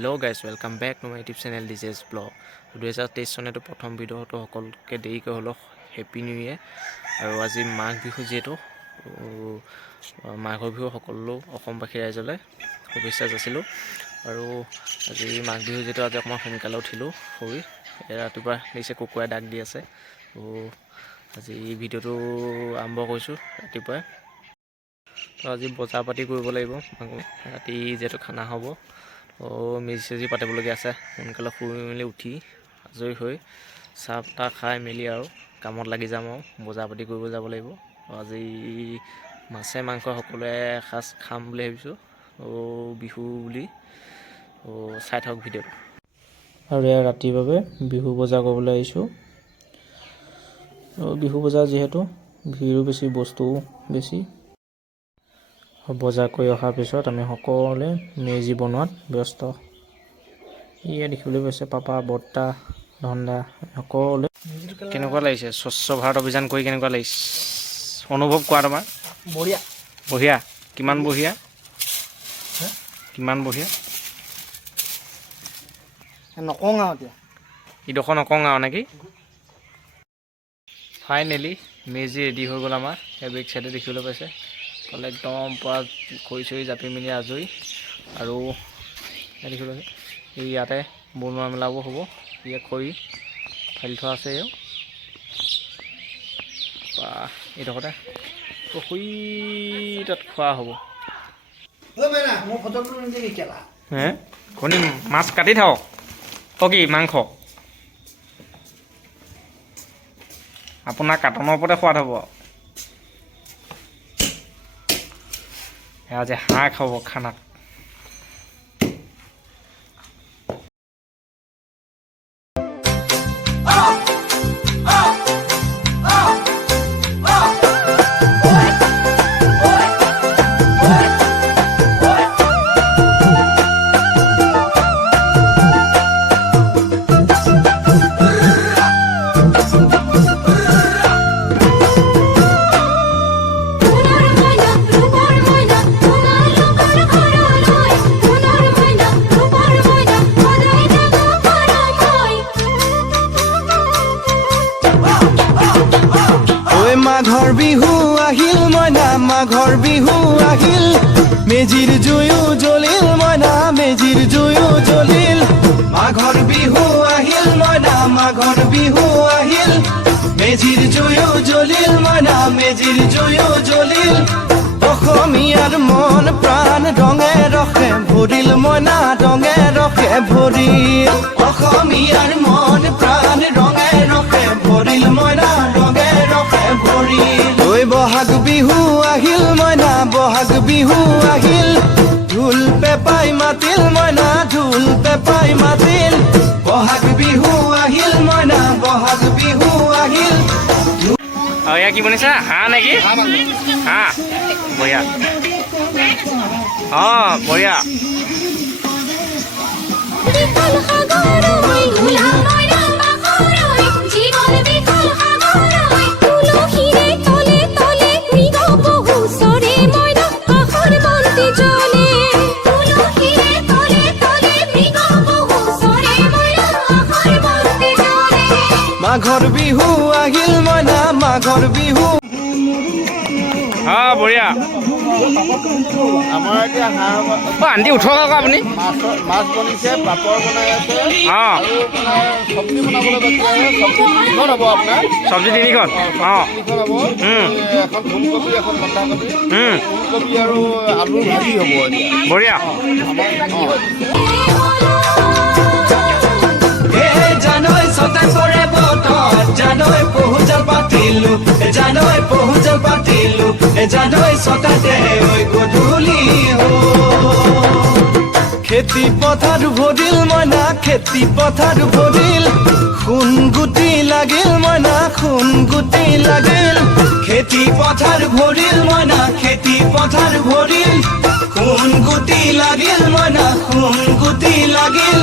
Hello' guys welcome back to my YouTube channel ডিজেছ vlog 2023 চনেতো প্ৰথম ভিডিঅ'টো সকলোকে দেৰিকৈ হ'লেও হেপী নিউ ইয়েৰ। আৰু আজি মাঘ বিহু যিহেতু মাঘৰ বিহু সকলো অসমবাসী ৰাইজলৈ শুভেচ্ছা যাচিলোঁ। আৰু আজি মাঘ বিহু যিহেতু আজি অকণমান সোনকালে উঠিলোঁ শুই ৰাতিপুৱা দেখিছে কুকুৰাই ডাক দি আছে। আজি ভিডিঅ'টো আৰম্ভ কৰিছোঁ ৰাতিপুৱাই। তো আজি বজাৰ পাতি কৰিব লাগিব, ৰাতি যিহেতু খানা হ'ব মেজি চেজি পাতিবলগীয়া আছে। সোনকালে শুই মেলি উঠি আজৰি হৈ চাহ তাহ খাই মেলি আৰু কামত লাগি যাম আৰু বজাৰ পাতি কৰিব যাব লাগিব। আজি মাছে মাংস সকলোৱে এসাঁজ খাম বুলি ভাবিছোঁ বিহু বুলি। চাই থাকক ভিডিঅ'টো। আৰু এয়া ৰাতিৰ বাবে বিহু বজাৰ কৰিবলৈ আহিছোঁ। বিহু বজাৰ যিহেতু ভিৰো বেছি, বস্তুও বেছি। বজাৰ কৰি অহাৰ পিছত আমি সকলোৱে মেজি বনোৱাত ব্যস্ত। ইয়ে দেখিবলৈ পাইছে পাপা, বৰ্তা, ধন্দা সকলোৱে। কেনেকুৱা লাগিছে স্বচ্ছ ভাৰত অভিযান কৰি? কেনেকুৱা লাগিছে অনুভৱ কোৱা তোমাৰ? বঢ়িয়া বঢ়িয়া। কিমান বঢ়িয়া? কিমান বঢ়িয়া নকওঁ আৰু এতিয়া ইডোখৰ নকওঁ আৰু নেকি? ফাইনেলি মেজি ৰেডি হৈ গ'ল আমাৰ। এই বেক চাইডে দেখিবলৈ পাইছে ক'লে একদম পৰা খৰি চৰি জাপি মেলি আজৰি। আৰু দেখিবলৈ পাইছে এই ইয়াতে বনোৱা মেলাবোৰ হ'ব। ইয়াত খৰি ফালি থোৱা আছে এইডোখৰতে পুখুৰী তাত খোৱা হ'ব। হে কণী মাছ কাটি থাকক। কি মাংস আপোনাৰ কাটনৰ ওপৰতে সোৱাদ হ'ব। সেয়া যে হাঁহ খাব খানাত। মাঘৰ বিহু আহিল মইনা, মাঘৰ বিহু আহিল, মেজিৰ জুয়ো জ্বলিল মইনা, মেজিৰ জুয়ো জ্বলিল। মাঘৰ বিহু আহিল মইনা, মাঘৰ বিহু আহিল, মেজিৰ জুয়ো জ্বলিল মইনা, মেজিৰ জুয়ো জ্বলিল। অসমীয়াৰ মন প্ৰাণ ৰঙে ৰসে ভৰিল মইনা, ৰঙে ৰসে ভৰিল। অসমীয়াৰ মন প্ৰাণ ৰঙে ৰসে ভৰিল মইনা, ৰঙে ৰসে ভৰিল। ঐ বহাগ বিহু আহিল মইনা, বহাগ বিহু আহিল, ঢোল পেপাই মাতিল মইনা, ঢোল পেপাই মাতিল। বহাগ বিহু আহিল মইনা, বহাগ বিহু আহিল। এয়া কি বনিছা? হাঁহ নেকি? হাঁহ বঢ়িয়া। বঢ়িয়া। মাঘৰ বিহু আহিল মইনা, মাঘৰ বিহু। বঢ়িয়া। আমাৰ এতিয়া হাঁহ আন্টি উঠক আকৌ আপুনি। মাছ বনিছে, পাপৰ বনাই আছে আৰু চব্জি বনাবলৈ বাকী আছে। চব্জি 3খন হ'ব আপোনাৰ। চব্জি 3খন? 3খন হ'ব। এখন ফুলকবি, এখন বন্ধাকবি, ফুলকবি আৰু আলুৰ ভাজি হ'ব এতিয়া। বঢ়িয়া। জানৈ ছটাই পৰে বতৰ, জানৈ পহুজাল পাতিলো, জানৈ পহুজাল পাতিলো, জানৈ ছটাতে ঐ গধূলি খেতি পথাৰ ভৰিল মইনা, খেতি পথাৰ ভৰিল, সোণ গুটি লাগিল মইনা, সোণ গুটি লাগিল। খেতি পথাৰ ভৰিল মইনা, খেতি পথাৰ ভৰিল, সোণ গুটি লাগিল মইনা, সোণ গুটি লাগিল।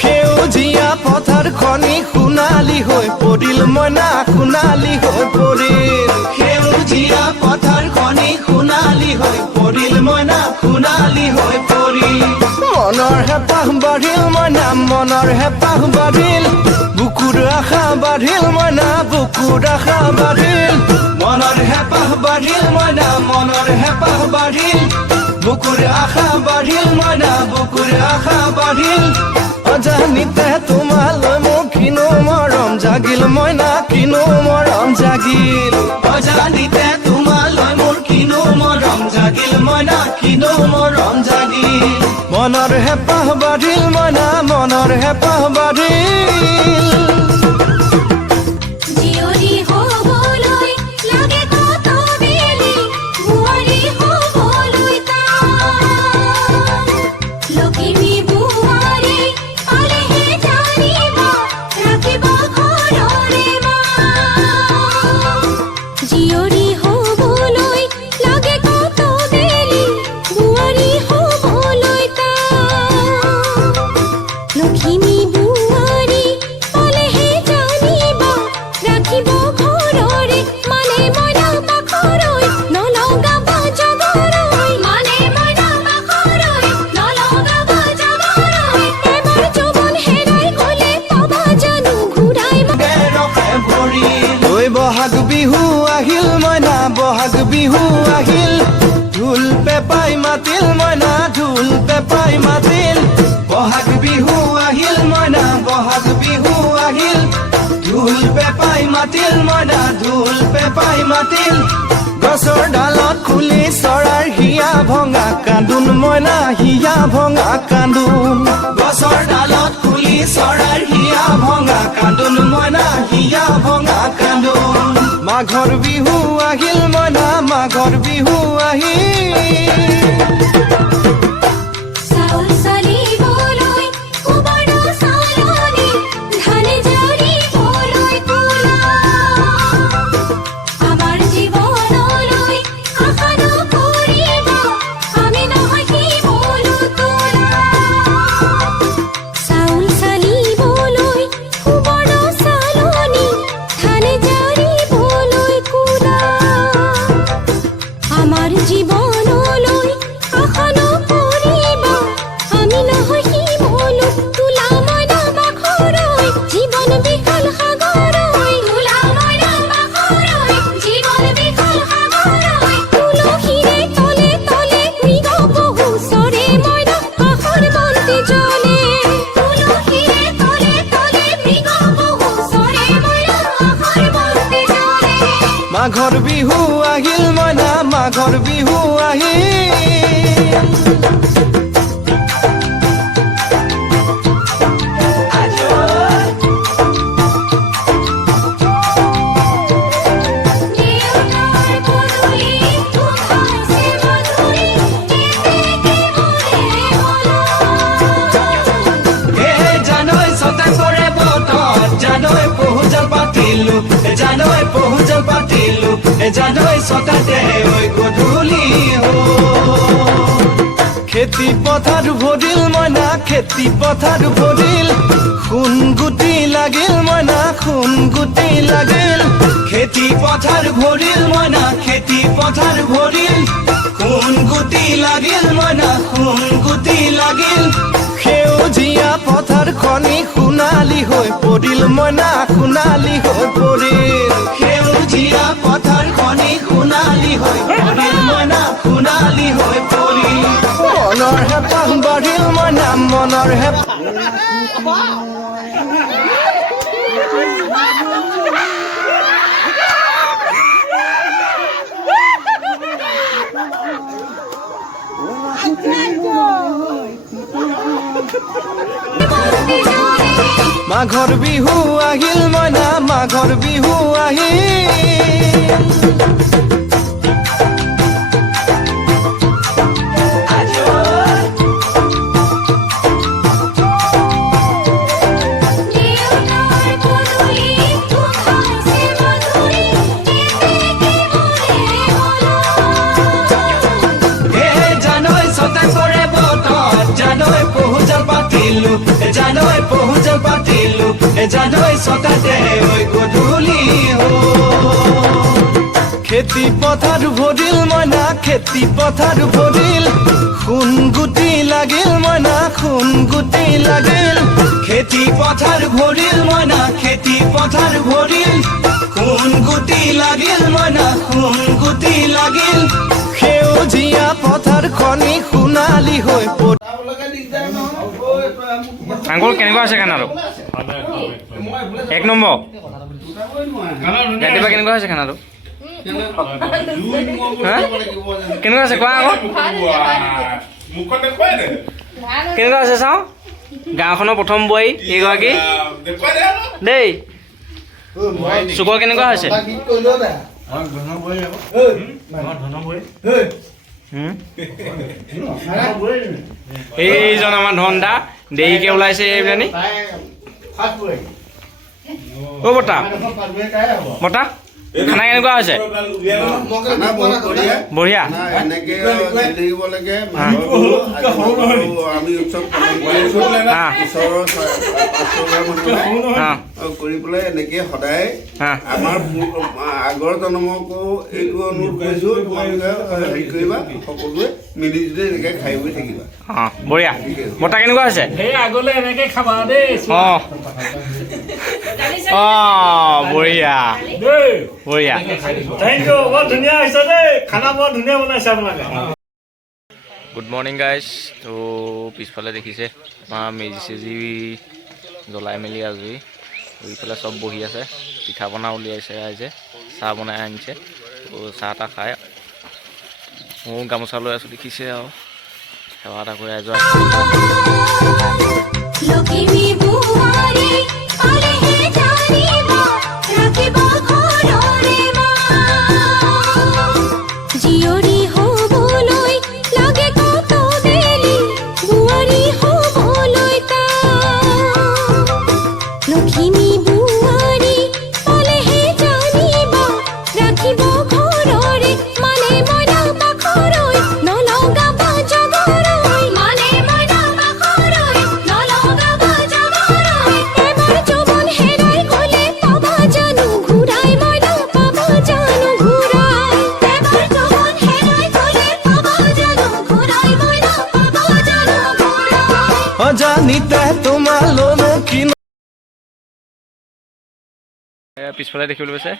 সেউজীয়া পথাৰ খনি সোণালী হৈ পৰিল মইনা, সোণালী হৈ পৰিল। সেউজীয়া পথাৰ খনি সোণালী হৈ পৰিল মইনা, সোণালী হৈ পৰিল। মনৰ হেঁপাহ বাঢ়িল মইনা মনৰ হেঁপাহ বাঢ়িল বুকুৰ আশা বাঢ়িল মইনা বুকুৰ আশা বাঢ়িল মনৰ হেঁপাহ বাঢ়িল মইনা মনৰ হেঁপাহ বাঢ়িল বুকুৰ আশা বাঢ়িল মইনা বুকুৰ আশা বাঢ়িল অজানিতে তোমালৈ মোৰ কিনো মৰম জাগিল মইনা কিনো মৰম জাগিল অজানিতে তোমালৈ মোৰ কিনো মৰম জাগিল মইনা কিনো মৰম জাগিল মনৰ হেঁপাহ বাঢ়িল মইনা মনৰ হেঁপাহ বাঢ়িল জিয়ৰী হ'বলৈ লাগে কত বেলি বোৱাৰী হ'বলৈ টান লখিমী বোৱাৰী পালেহে জানিবা ৰাখিব ঘৰৰে মান জিয়ৰী হ'বলৈ লাগে কত বেলি বোৱাৰী হ'বলৈ টান লখিমী বোৱাৰী পালেহে জানিবা ৰাখিব ঘৰৰে মানে মইনা বাখৰৈ নলগাব জগৰৈ মানে মইনা বাখৰৈ নলগাব জগৰৈ এবাৰ যৌৱন হেৰাই গ'লে পাবা জানো ঘূৰাই ৰখে ভৰি ঐ বহাগ বিহু আহিল মইনা বহাগ বিহু আহিল ঢোল পেপাই মাতিল মইনা ঢোল পেপাই মাতিল বহাগ বিহু আহিল মইনা বহাগ বিহু আহিল ঢোল পেপাই মাতিল মইনা ঢোল পেপাই মাতিল গছৰ ডালত খুলি চৰাৰ হিয়া ভঙা কান্দোন মইনা হিয়া ভঙা কান্দোন গছৰ ডালত খুলি চৰাৰ হিয়া ভঙা কান্দোন মইনা হিয়া ভঙা কান্দোন মাঘৰ বিহু আহিল মইনা মাঘৰ বিহু আহিল চাউল চালিবলৈ কুবাৰ চালনি ধান জাৰিবলৈ কোলা আমাৰ জীৱনলৈ আশা নকৰিবা আমি নহয় শিৱলো তোলা চাউল চালিবলৈ কুবাৰ চালনি ধান জাৰিবলৈ কোলা আমাৰ জীৱনলৈ আশা নকৰিবা আমি নহয় শিৱলো তোলা মইনা বাখৰৈ জীৱন বিশাল সাগৰৈ তোলা মইনা বাখৰৈ জীৱন বিশাল সাগৰৈ তুলসীৰে তলে তলে মৃগ পহু চৰে মইনা আশাৰ বন্তি জ্বলে তুলসীৰে তলে তলে মৃগ পহু চৰে মইনা আশাৰ বন্তি জ্বলে মাঘৰ বিহু আহিল মইনা মাঘৰ বিহু আহিল দেউতাৰ পদূলি উঠাইছে মধুৰি কেতেকী মৰে এ জানৈ সতেজৰে বতৰ জানৈ পহুজাল পাতিলো জানৈ পহুজাল পাতিলো জানৈ সতাতে ঐ গধূলি খেতি পথাৰ ভৰিল মইনা খেতি পথাৰ ভৰিল সোণ গুটি লাগিল মইনা সোণ গুটি লাগিল খেতি পথাৰ ভৰিল মইনা খেতি পথাৰ ভৰিল সোণ গুটি লাগিল মইনা সোণ গুটি লাগিল সেউজীয়া পথাৰ খনি সোণালী হৈ পৰিল মইনা সোণালী হৈ পৰিল সেউজীয়া পথাৰ খনি সোণালী হৈ পৰিল মইনা সোণালী হৈ পৰিল মনৰ হেঁপাহ বাঢ়িল মইনা মনৰ হেঁপাহ মাঘৰ বিহু আহিল মইনা মাঘৰ বিহু আহিল দেউতাৰ পদূলি উঠাইছে মধুৰি কেতেকী মৰে এ জানৈ সতেজৰে বতৰ জানৈ পহুজাল পাতিলো জানৈ পহুজাল পাতিলো জানৈ সতাতে ঐ গধূলি খেতি পথাৰ ভৰিল মইনা খেতি পথাৰ ভৰিল সোণ গুটি লাগিল মইনা খুন গুটি লাগিল খেতি পথাৰ ভৰিল মইনা খেতি পথাৰ ভৰিল খুন গুটি লাগিল মইনা খুন গুটি লাগিল সেউজীয়া পথাৰ খনি সোণালী হৈ আঙ্কুল কেনেকুৱা আছে খানাটো 1 নম্বৰ ৰাতিপুৱা কেনেকুৱা হৈছে খানাটো হা কেনেকুৱা আছে কোৱা আকৌ কেনেকুৱা আছে চাওঁ গাঁওখনৰ প্ৰথম বোৱাৰী এইগৰাকী দেই চুকৰ কেনেকুৱা হৈছে এইজন আমাৰ ধনদা দেৰিকে ওলাইছে এইজনী অ' বতা বতা খানা কেনেকুৱা হৈছে বঢ়িয়া এনেকে থাকিব লাগে আমি উৎসৱ পালন কৰি পেলাই এনেকে সদায় আমাৰ আগৰ জন্মকো এইটো অনুৰোধ কৰিছো তোমালোকে হেৰি কৰিবা সকলোৱে মিলি জুলি এনেকে খাই বৈ থাকিবা বঢ়িয়া বতা কেনেকুৱা হৈছে আগলৈ এনেকে খাবা দেই বঢ়িয়া বঢ়িয়া থেংক ইউ বৰ ধুনীয়া হৈছে দেই খানা বৰ ধুনীয়া বনাইছে আপোনালোকে গুড মৰ্ণিং গাইজ তো পিছফালে দেখিছে আমাৰ মেজি চেজি জ্বলাই মেলি আজৰি এইফালে চব বহি আছে পিঠা পনা উলিয়াইছে ৰাইজে চাহ বনাই আনিছে তো চাহ তাহ খাই ময়ো গামোচা লৈ আছোঁ দেখিছে আৰু সেৱা এটা কৰি ৰাইজৰ লখিমী বুৱাৰী পালেহে জানিব ৰাখিব ঘৰৰে মা জীয়ৰী হ'বলৈ লাগে কত বেলি বুৱাৰী হ'বলৈ লখিমী বুৱাৰী পালেহে জানিব ৰাখিব ঘৰৰে মানে মইনা পাখৰৈ নলগাব জগৰৈ মানে মইনা পাখৰৈ নলগাব জগৰৈ এবাৰ যৌৱন হেৰাই গ'লে পাবা জানো ঘূৰাই মইনা পাবা জানো ঘূৰাই এবাৰ যৌৱন হেৰাই গ'লে পাবা জানো ঘূৰাই মইনা পাবা জানো ঘূৰাই অজানিতে তোমালোনো কি পিছফালে দেখিবলৈ পাইছে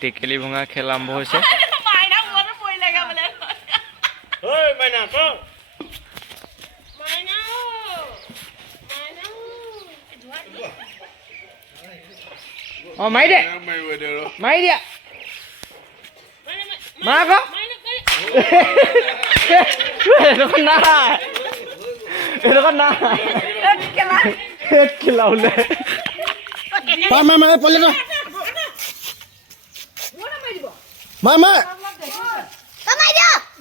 টেকেলি ভঙা খেল আৰম্ভ হৈছে মাৰি দে মাৰি দিয়া মা আকৌ এইডোখৰ নাই এইডোখৰ নাই খেলা ওলাই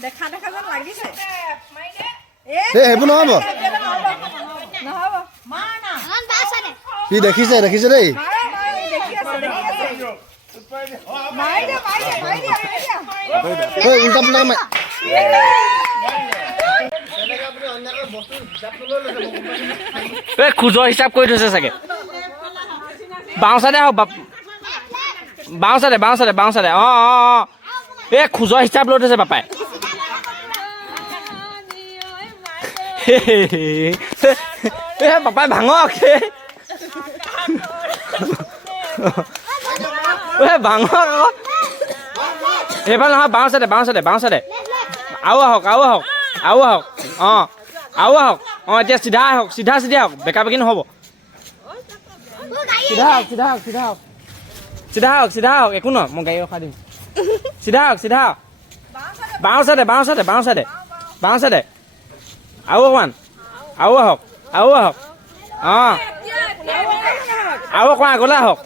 দেখা দেখা যেন লাগিছে সেইবোৰ নহ'ব নহ'ব কি দেখিছে দেখিছে দেই উল্টা পুল্টা খোজৰ হিচাপ কৰি থৈছে চাগে বাওঁ চাইডে হওক বাওঁ চাইডে অঁ এই খোজৰ হিচাপ লৈ থৈছে বাপাই বাপাই ভাঙক ভাঙক আকৌ এইফালে নহয় বাওঁ চাইডে আৰু আহক অঁ এতিয়া চিধা আহক বেকা বেকি নহ'ব চিধা হওক একো নহয় মই গাড়ী ৰখাই দিম চিধা হওক বাওঁ চাইডে আৰু অকণমান আহক অঁ আৰু অকণমান আগলৈ আহক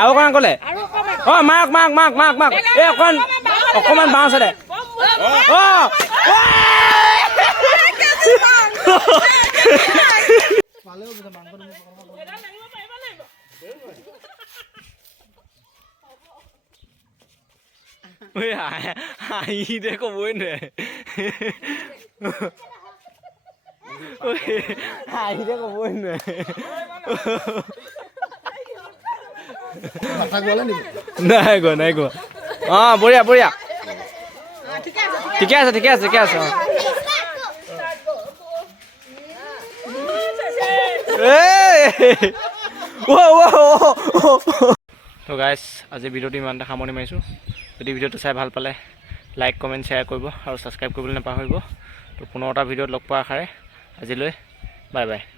আৰু অকণমান আগলৈ অঁ মাৰক এই অকণমান বাওঁ চাইডে অঁ হাঁহি দে ক'বই নোৱাৰে হাঁহি দে ক'বই নোৱাৰে নাই কোৱা অঁ বঢ়িয়া ঠিকে আছে ঠিকে আছে ঠিকে আছে তো গাইজ আজি ভিডিঅ'টো ইমানতে সামৰণি মাৰিছোঁ যদি ভিডিঅ'টো চাই ভাল পালে লাইক কমেণ্ট শ্বেয়াৰ কৰিব আৰু ছাবস্ক্ৰাইব কৰিবলৈ নাপাহৰিব তো পুনৰ এটা ভিডিঅ'ত লগ পোৱাৰ আশাৰে আজিলৈ বাই বাই